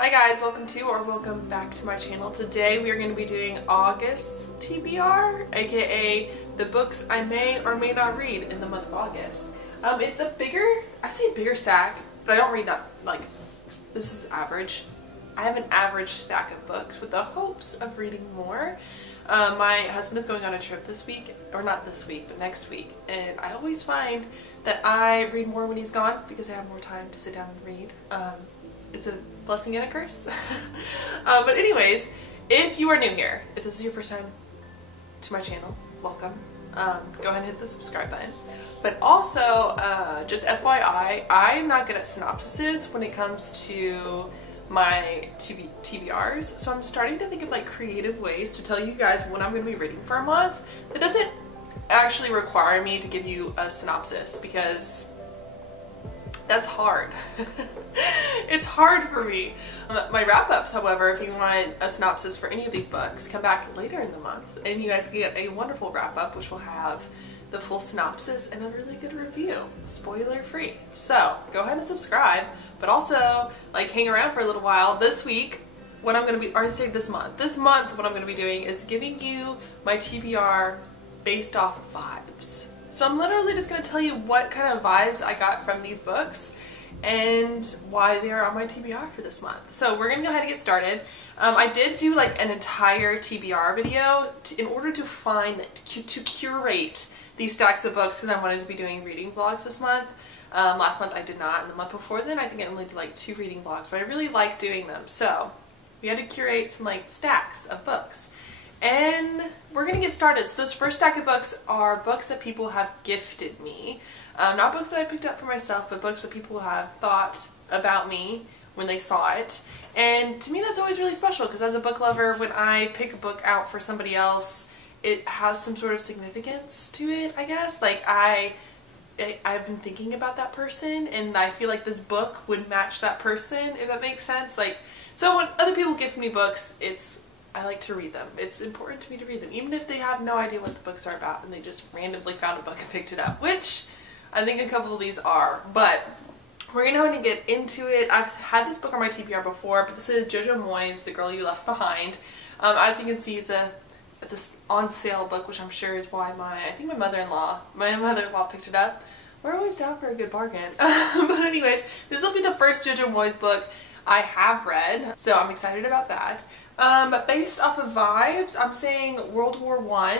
Hi guys, welcome back to my channel. Today we are going to be doing August's TBR, aka the books I may or may not read in the month of August. It's a bigger stack, but I don't read that, like, this is average. I have an average stack of books with the hopes of reading more. My husband is going on a trip this week, or not this week, but next week, and I always find that I read more when he's gone because I have more time to sit down and read. It's a blessing and a curse. But anyways, if you are new here, if this is your first time to my channel, welcome. Go ahead and hit the subscribe button. But also, just FYI, I'm not good at synopsises when it comes to my TBRs, so I'm starting to think of like creative ways to tell you guys what I'm going to be reading for a month that doesn't actually require me to give you a synopsis, because that's hard. It's hard for me. My wrap-ups, however, if you want a synopsis for any of these books, come back later in the month and you guys get a wonderful wrap-up which will have the full synopsis and a really good review, spoiler free. So go ahead and subscribe, but also like hang around for a little while. This week, what I'm going to be, or I say this month what I'm going to be doing is giving you my TBR based off vibes. So I'm literally just going to tell you what kind of vibes I got from these books and why they are on my TBR for this month. So we're going to go ahead and get started. I did do like an entire TBR video in order to curate these stacks of books, because I wanted to be doing reading vlogs this month. Last month I did not, and the month before then I think I only did like 2 reading vlogs, but I really like doing them. So we had to curate some like stacks of books. And we're going to get started. So this first stack of books are books that people have gifted me. Not books that I picked up for myself, but books that people have thought about me when they saw it. And to me that's always really special, because as a book lover, when I pick a book out for somebody else, it has some sort of significance to it, I guess. Like I've been thinking about that person, and I feel like this book would match that person, if that makes sense. Like, so when other people gift me books, I like to read them. It's important to me to read them, even if they have no idea what the books are about and they just randomly found a book and picked it up, which I think a couple of these are. But we're going to go ahead and get into it. I've had this book on my TBR before, but this is Jojo Moyes, The Girl You Left Behind. As you can see, it's a on sale book, which I'm sure is why I think my mother-in-law picked it up. We're always down for a good bargain. But anyways, this will be the first Jojo Moyes book I have read, so I'm excited about that. Based off of vibes, I'm saying World War I,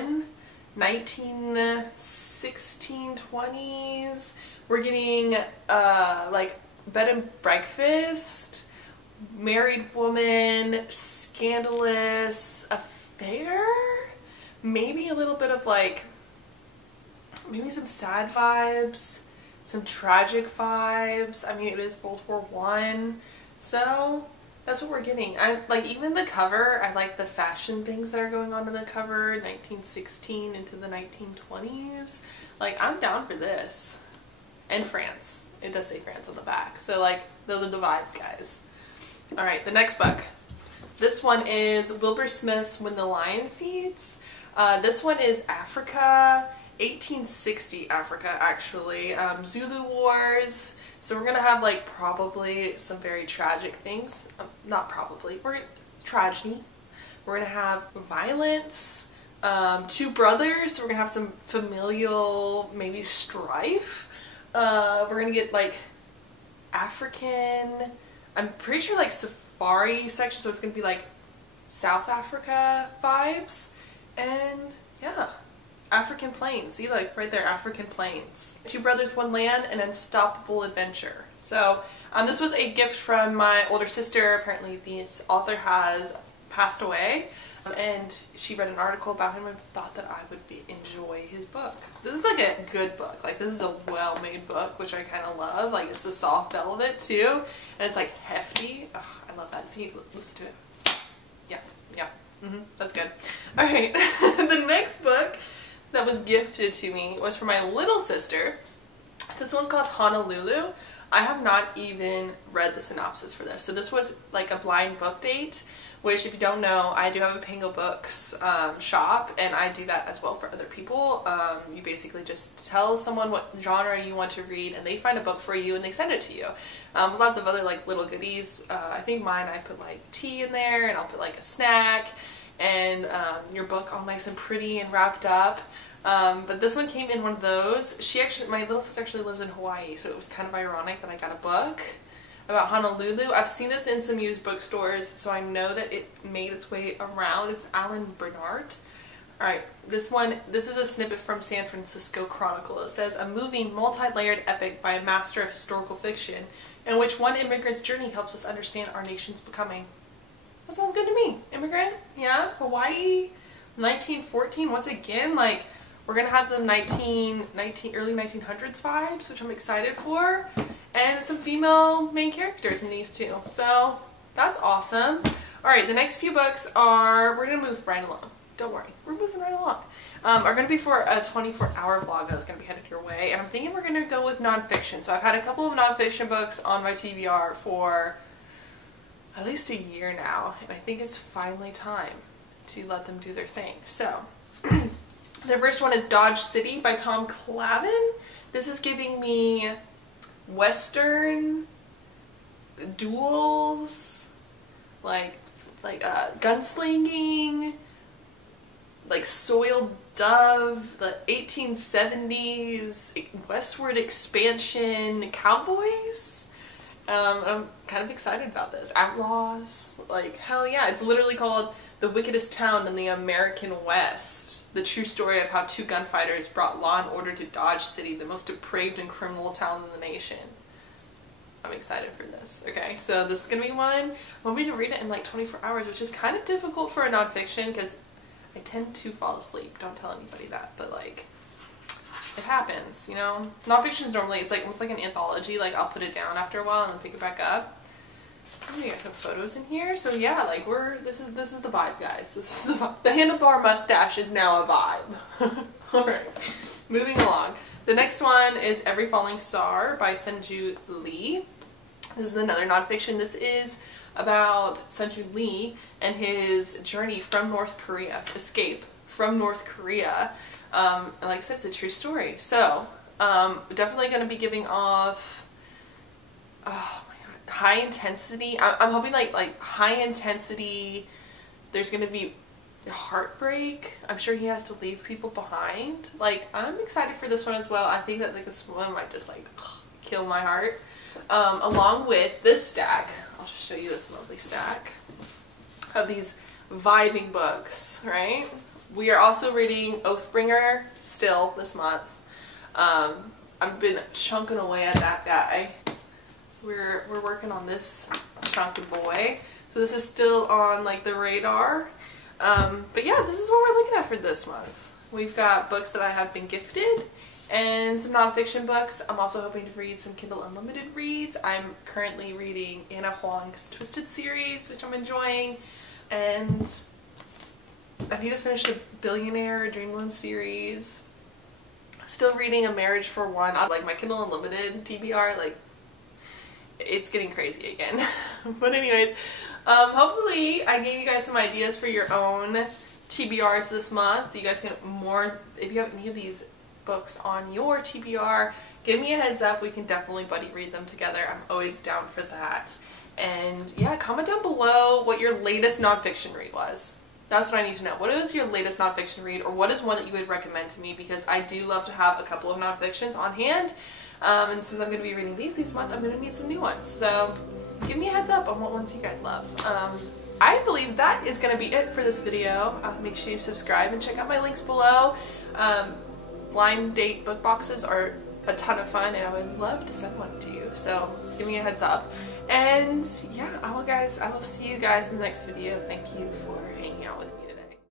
1916, 20s. We're getting like bed and breakfast, married woman, scandalous affair, maybe a little bit of like, maybe some sad vibes, some tragic vibes. I mean, it is World War I, so that's what we're getting. I like even the cover. I like the fashion things that are going on in the cover, 1916 into the 1920s. Like, I'm down for this. And France. It does say France on the back. So like, those are the vibes, guys. Alright, the next book. This one is Wilbur Smith's When the Lion Feeds. This one is Africa, 1860 Africa actually. Zulu Wars. So we're gonna have like probably some very tragic things. Not probably. Tragedy. We're gonna have violence. 2 brothers. So we're gonna have some familial maybe strife. We're gonna get like African. I'm pretty sure like safari section. So it's gonna be like South Africa vibes. And yeah. African Plains. See, like right there, African Plains. 2 Brothers, One Land, An Unstoppable Adventure. So this was a gift from my older sister. Apparently this author has passed away, and she read an article about him and thought that I would enjoy his book. This is like a good book. Like, this is a well-made book, which I kind of love. Like, it's a soft velvet too, and it's like hefty. Oh, I love that. See, listen to it. Yeah. That's good. Alright, the next book that was gifted to me was from my little sister. This one's called Honolulu. I have not even read the synopsis for this. So this was like a blind book date, which if you don't know, I do have a Pango Books shop, and I do that as well for other people. You basically just tell someone what genre you want to read, and they find a book for you and they send it to you. With lots of other like little goodies. I think mine, I put like tea in there, and I'll put like a snack, and your book all nice and pretty and wrapped up. But this one came in one of those. My little sister actually lives in Hawaii, so it was kind of ironic that I got a book about Honolulu. I've seen this in some used bookstores, so I know that it made its way around. It's Alan Bernard. Alright, this is a snippet from San Francisco Chronicle. It says, a moving, multi-layered epic by a master of historical fiction, in which one immigrant's journey helps us understand our nation's becoming. That sounds good to me. Immigrant? Yeah? Hawaii? 1914? Once again, like, we're gonna have the early 1900s vibes, which I'm excited for. And some female main characters in these two. So, that's awesome. Alright, the next few books we're gonna move right along. Don't worry, we're moving right along. Are going to be for a 24-hour vlog that's going to be headed your way. And I'm thinking we're going to go with nonfiction. So I've had a couple of nonfiction books on my TBR for at least a year now. And I think it's finally time to let them do their thing. So, the first one is Dodge City by Tom Clavin. This is giving me Western duels, like gunslinging, like Soiled Dove, the 1870s, westward expansion, cowboys. I'm kind of excited about this. Outlaws, like hell yeah. It's literally called The Wickedest Town in the American West. The true story of how two gunfighters brought law and order to Dodge City, the most depraved and criminal town in the nation. I'm excited for this. Okay, so this is going to be one. I want me to read it in like 24 hours, which is kind of difficult for a nonfiction because I tend to fall asleep. Don't tell anybody that, but like, it happens, you know? Nonfiction's normally, it's like almost like an anthology. Like, I'll put it down after a while and then pick it back up. Oh, we got some photos in here. So yeah, like this is the vibe, guys. This is the vibe. The handlebar mustache is now a vibe. Alright, moving along. The next one is Every Falling Star by Sunju Lee. This is another nonfiction. This is about Sunju Lee and his journey from North Korea, escape from North Korea. And like I said, it's a true story. So, definitely going to be giving off, oh my god, high intensity. I'm hoping like high intensity. There's going to be heartbreak. I'm sure he has to leave people behind. Like, I'm excited for this one as well. I think that like this one might just like kill my heart. Along with this stack, I'll just show you this lovely stack of these vibing books, right? We are also reading Oathbringer still this month. I've been chunking away at that guy. We're working on this chunky boy. So this is still on like the radar. But yeah, this is what we're looking at for this month. We've got books that I have been gifted and some nonfiction books. I'm also hoping to read some Kindle Unlimited reads. I'm currently reading Anna Huang's Twisted series, which I'm enjoying, and I need to finish the Billionaire Dreamland series. Still reading A Marriage for One. I like my Kindle Unlimited TBR, like, it's getting crazy again. But anyways, hopefully I gave you guys some ideas for your own TBRs this month. You guys can if you have any of these books on your TBR, give me a heads up. We can definitely buddy read them together. I'm always down for that. And yeah, comment down below what your latest nonfiction read was. That's what I need to know. What is your latest nonfiction read, or what is one that you would recommend to me? Because I do love to have a couple of nonfictions on hand. And since I'm going to be reading these month, I'm going to need some new ones. So give me a heads up on what ones you guys love. I believe that is going to be it for this video. Make sure you subscribe and check out my links below. Blind date book boxes are a ton of fun, and I would love to send one to you. So give me a heads up. And yeah, I will see you guys in the next video. Thank you for hanging out with me.